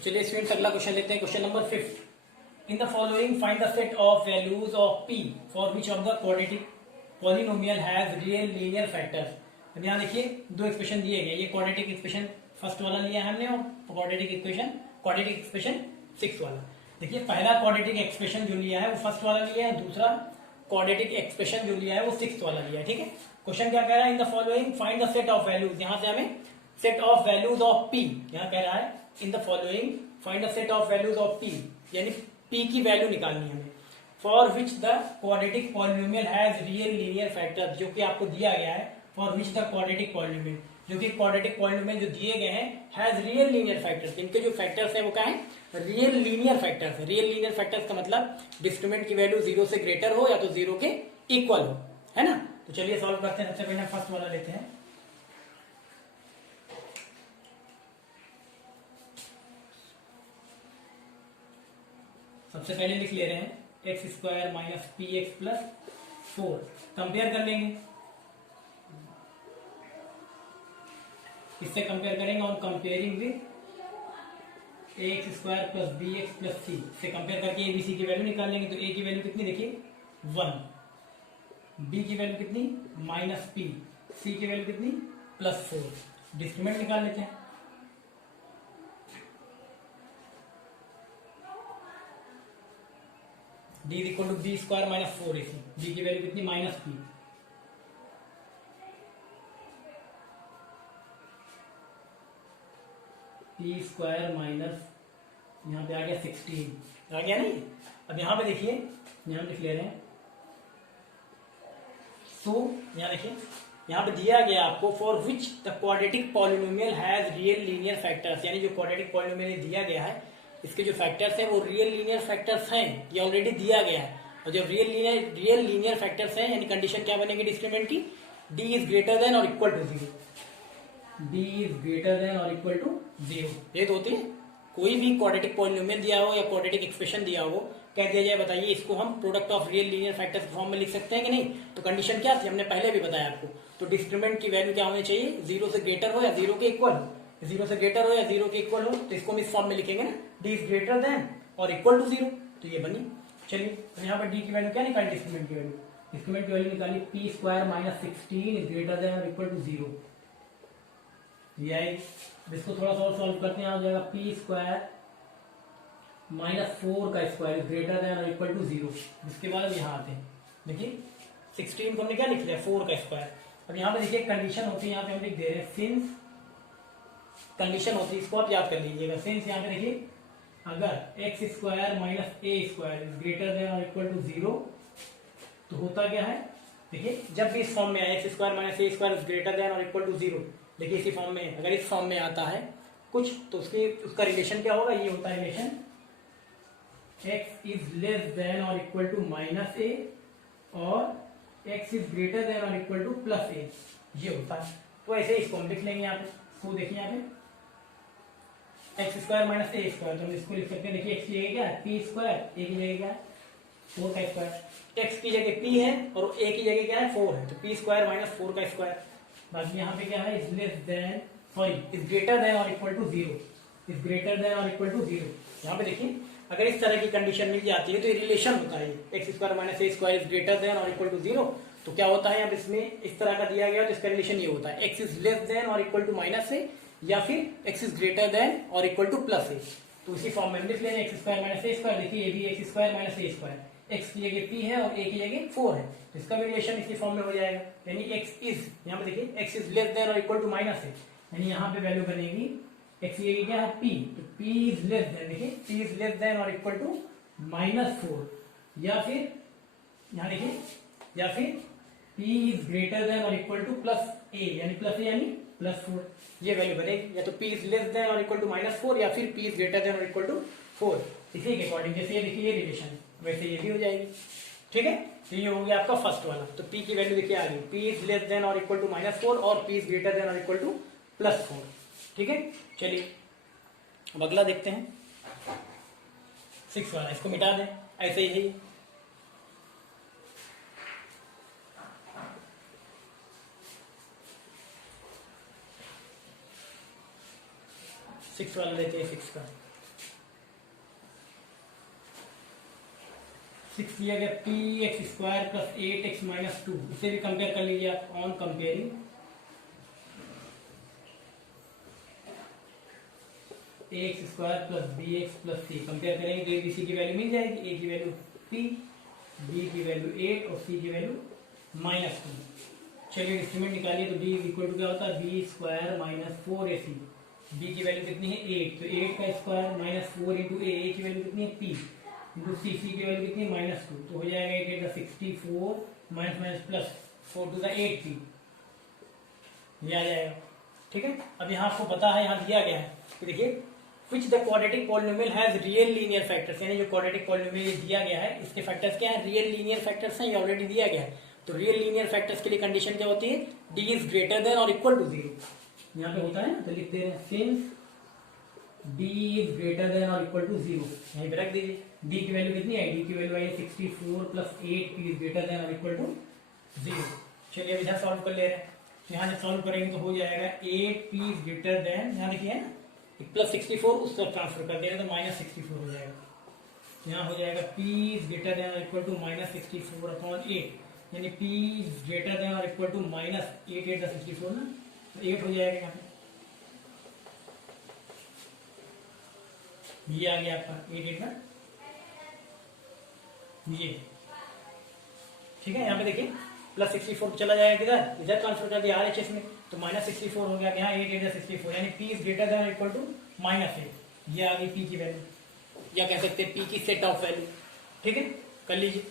तो चलिए स्टूडेंट्स अगला क्वेश्चन लेते हैं, question number 5। In the following find the set of values of p for which of the quadratic polynomial has real linear factors. अब यहाँ देखिए दो एक्सप्रेशन दिए गए, ये क्वाड्रेटिक एक्सप्रेशन फर्स्ट वाला लिया है हमने और क्वाड्रेटिक एक्सप्रेशन सिक्स वाला। देखिए पहला क्वाड्रेटिक एक्सप्रेशन जो लिया है वो फर्स्ट वाला लिया है, दूसरा क्वाड्रेटिक एक्सप्रेशन जो लिया है वो सिक्स वाला लिया है। ठीक है, क्वेश्चन क्या कह रहा है, in the following find the set of values. यहाँ से हमें set of values of p, यहाँ कह रहा है in the following find the set of values of p, यानी p की वैल्यू निकालनी है हमें for which the quadratic polynomial has real linear factor, जो कि आपको दिया गया है for which the quadratic polynomial, जो कि क्वाड्रेटिक पॉलिनोमियल जो दिए गए हैं हैज रियल लीनियर फैक्टर्स। इनके जो फैक्टर्स हैं वो क्या है, रियल लीनियर फैक्टर्स है। रियल लीनियर फैक्टर्स का मतलब डिस्क्रिमिनेंट की वैल्यू 0 से ग्रेटर हो या तो 0 के इक्वल हो, है ना। तो चलिए सॉल्व करते हैं। सबसे पहले फर्स्ट वाला लेते हैं। सबसे पहले लिख ले रहे हैं X square minus P X plus 4, compare कर लेंगे, इससे कंपेयर करेंगे और comparing with A X square plus B X plus C से कंपेयर करके ए बी सी की वैल्यू निकाल लेंगे। तो ए की वैल्यू कितनी देखिए 1, बी की वैल्यू कितनी माइनस पी, सी की वैल्यू कितनी प्लस 4। डिस्क्रिमिनेंट निकाल लेते हैं। d is equal to B square minus 4ac, B की वैल्यू कितनी minus P, P square minus यहाँ पे आ गया 16, आ गया नहीं। अब यहाँ पे देखिए, यहाँ लिख ले रहे हैं सो यहाँ देखिए, यहाँ पे दिया गया आपको for which the quadratic polynomial has real linear factors, यानी जो क्वाड्रेटिक पॉलिनोमियल दिया गया है इसके जो फैक्टर्स हैं वो रियल लीनियर फैक्टर्स हैं, ये ऑलरेडी दिया गया है। और जब रियल लीनियर फैक्टर्स हैं यानी कंडीशन क्या बनेगी डिस्क्रिमिनेंट की, d इज ग्रेटर देन और equal to 0, d is greater than और इक्वल टू 0। ये तो होती है कोई भी क्वाड्रेटिक पॉलिनोमियल दिया हो या क्वाड्रेटिक एक्सप्रेशन दिया हो, कह दिया जाए बताइए इसको हम product of real linear factors के फॉर्म में लिख सकते हैं कि नहीं। तो कंडीशन क्या थी, हमने पहले भी बताया आपको। तो डिस्क्रिमिनेंट की वैल्यू क्या होनी चाहिए, 0 से ग्रेटर हो या 0 के इक्वल हो, 0 से ग्रेटर हो या 0 के इक्वल हो, तो इसको हम इस फॉर्म में लिखेंगे ना, d इज ग्रेटर देन और इक्वल टू 0। तो ये बनी। चलिए तो यहाँ पर d की वैल्यू क्या निकाली, डिस्क्रिमिनेंट की वैल्यू, डिस्क्रिमिनेंट की वैल्यू निकाली P square minus 16 is greater than और इक्वल टू 0। ये आएगी। इसको थोड़ा सा और सॉल्व करते हैं, आ जाएगा पी स्क्वायर माइनस 4 का स्क्वायर इज ग्रेटर देन और इक्वल टू 0। जिसके बाद अब यहाँ आते हैं, देखिए 16 को हमने क्या लिख लिया 4 का स्क्वायर। अब यहाँ पे देखिए कंडीशन होती है, यहाँ पे हम लिख दे रहे हैं सिंस, कंडीशन होती है इसको आप याद कर लीजिएगा। सिंस यहाँ पे देखिए अगर x square minus A square is greater than और इक्वल टू 0, तो होता क्या है, देखिए जब भी इस फॉर्म में आए x square minus A square is greater than और इक्वल टू 0, देखिए इसी फॉर्म में, अगर इस फॉर्म में आता है कुछ तो उसका रिलेशन क्या होगा, ये होता है relation x is less then और इक्वल टू माइनस ए और x इज ग्रेटर देन और इक्वल टू प्लस ए, ये होता है। तो ऐसे इसको हम लिख लेंगे यहाँ पे। तो देखिए यहाँ पे एक्स स्क्वायर माइनस ए स्क्वायर, तो हम इसको लिख सकते हैं, देखिए x की जगह क्या है पी स्क्वायर, ए की जगह क्या है 4 का स्क्वायर, x की जगह p है और a की जगह क्या है 4 है, तो पी स्क्वायर माइनस 4 का स्क्वायर। बाकी यहाँ पे क्या है is less than sorry is greater than और equal to 0, is greater than और इक्वल टू 0। यहाँ पे देखिए अगर इस तरह की कंडीशन मिल जाती है तो ये रिलेशन होता है, x square minus A square is greater than और इक्वल टू 0। तो क्या होता है, अब इसमें इस तरह का दिया गया तो इसका रिलेशन ये होता है एक्स इज लेस देन और इक्वल टू माइनस ए या फिर एक्स इज ग्रेटर देन और इक्वल टू प्लस ए। तो इसी फॉर्म में लिख लेंगे एक्स स्क्वायर माइनस ए स्क्वायर, देखिए ये भी एक्स स्क्वायर माइनस ए स्क्वायर, एक्स की जगह p है और a की जगह 4 है, तो इसका भी रिलेशन इसी फॉर्म में हो जाएगा। यानी x इज, यहाँ पे देखिए x इज लेस देन और इक्वल टू माइनस है, यानी यहाँ पे वैल्यू बनेगी x की जगह क्या है p, तो p इज लेस देन, देखिए p इज लेस देन और इक्वल टू -4, या फिर यहाँ देखिए या फिर p इज ग्रेटर देन और इक्वल टू प्लस a, यानी प्लस a यानी +4, ये वैल्यू बनेगी। या तो p इज लेस देन और इक्वल टू -4 या फिर p इज ग्रेटर देन और इक्वल टू 4। इसी के अकॉर्डिंग जैसे ये देखिए ये रिलेशन वैसे ये भी हो जाएगी। ठीक है, तो ये हो गया आपका फर्स्ट वाला। तो p की वैल्यू देखिए आ गई, p इज लेस देन और इक्वल टू -4 और p इज ग्रेटर देन और इक्वल टू +4। ठीक है, चलिए अब अगला देखते हैं 6 वाला, इसको मिटा दें ऐसे ही। 6 वाला लेते हैं 6 का। 6 दिया गया P X square plus 8x minus 2, इसे भी कंपेयर कर लीजिए आप on comparing X square plus B X plus C, compare करेंगे तो ए बी सी की वैल्यू मिल जाएगी, ए की वैल्यू पी, बी की वैल्यू 8 और सी की वैल्यू -2। चलिए डिस्ट्रीब्यूट निकालिए तो b इक्वल टू क्या होता है B square minus 4ac, b की वैल्यू कितनी है 8, तो 8 का स्क्वायर माइनस 4 इंटू ए की वैल्यू कितनी है p इंटू सी की वैल्यू कितनी है -2, तो हो जाएगा 8 64 minus minus plus 4 to the 8p, ये आ जाएगा। ठीक है, अब यहाँ आपको पता है, यहाँ दिया गया है कि देखिए which the quadratic polynomial has real linear factors, यानी जो quadratic polynomial दिया गया है इसके फैक्टर्स क्या है, रियल लीनियर फैक्टर्स हैं, ये ऑलरेडी दिया गया है। तो रियल लीनियर फैक्टर्स के लिए कंडीशन क्या होती है, d इज ग्रेटर देन और इक्वल टू 0, यहाँ पे होता है तो लिख दे रहे हैं since d is greater than और इक्वल टू 0, यहीं पे रख दीजिए। d की वैल्यू कितनी है, d की वैल्यू आई है 64 plus 8p is greater than और इक्वल टू 0। चलिए अब इधर सॉल्व कर ले रहे हैं, तो यहाँ जब सॉल्व करेंगे तो हो जाएगा 8p इज ग्रेटर देन, यहाँ देखिए ना प्लस 64 उस तरफ ट्रांसफर कर देंगे तो -64 हो जाएगा, यहाँ हो जाएगा p इज ग्रेटर देन और इक्वल टू -64 अपॉन 8, यानी p इज ग्रेटर देन और इक्वल टू -8 8 64 ना, तो 8 हो जाएगा यहाँ पे, ये आ गया आपका 8 8 ना, ये ठीक है। यहाँ पे देखिए प्लस 64 चला जाएगा किधर, इधर ट्रांसफर कर दिया RHS में, तो -64 हो गया, यहाँ 8 8 64, यानी p is greater than equal to -8, ये आ गई p की वैल्यू, या कह सकते हैं p की सेट ऑफ वैल्यू। ठीक है, कर लीजिए।